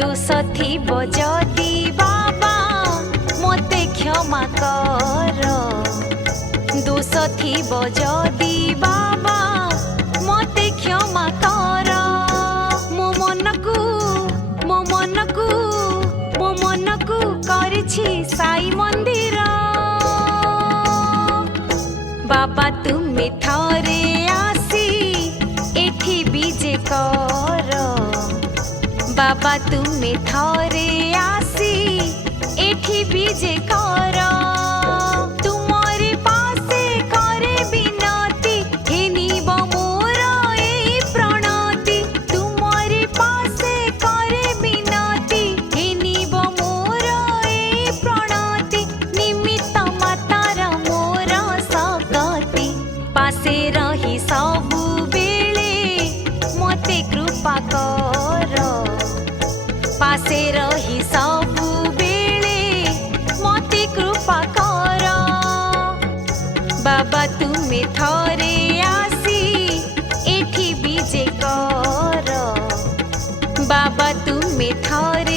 दोष थिब जदि बाबा मते क्षमा कर दोष थिब जदि बाबा मते क्षमा कर मो मनकु करछि साई मंदिर बाबा तुमे थरे आसी एठी बीजे कर बाबा तुमे थरे आसी एठी बीजे कर तुमरे पासे करे बिनती हेनिब मोर ए प्रणति तुमरे पासे करे बिनती हेनिब मोर ए प्रणति निमित्त मातार मोर सकति पासे रही सबु बेले मते कृपा कर पासे रही सबु बेले मते कृपा कर बाबा तुमे थरे आसी एठी बीजे कर बाबा तुमे थरे